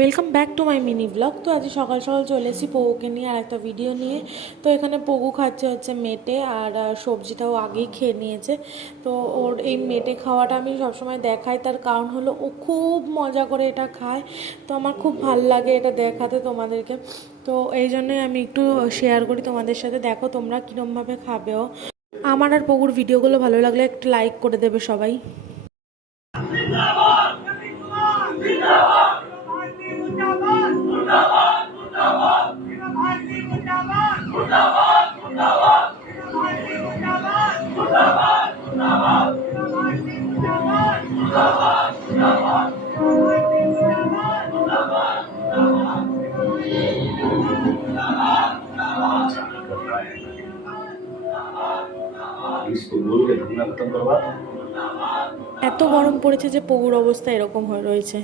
Welcome back to my mini blog. তো আজ সকাল সকাল চলে এসেছি পগুকে নিয়ে আর একটা ভিডিও নিয়ে। তো এখানে পগু খাচ্ছে হচ্ছে মেটে, আর সবজিটাও আগেই খেয়ে নিয়েছে। তো ওর এই মেটে খাওয়াটা আমি সবসময় দেখাই, তার কারণ হলো ও খুব মজা করে এটা খায়। তো আমার খুব ভাল লাগে এটা দেখাতে তোমাদেরকে। তো এই জন্যই আমি একটু শেয়ার করি তোমাদের সাথে, দেখো তোমরা কীরমভাবে খাবেও। আমার আর পগুর ভিডিওগুলো ভালো লাগলে একটু লাইক করে দেবে সবাই। এত গরম পড়েছে যে পগুর অবস্থা এরকম হয়ে রয়েছে।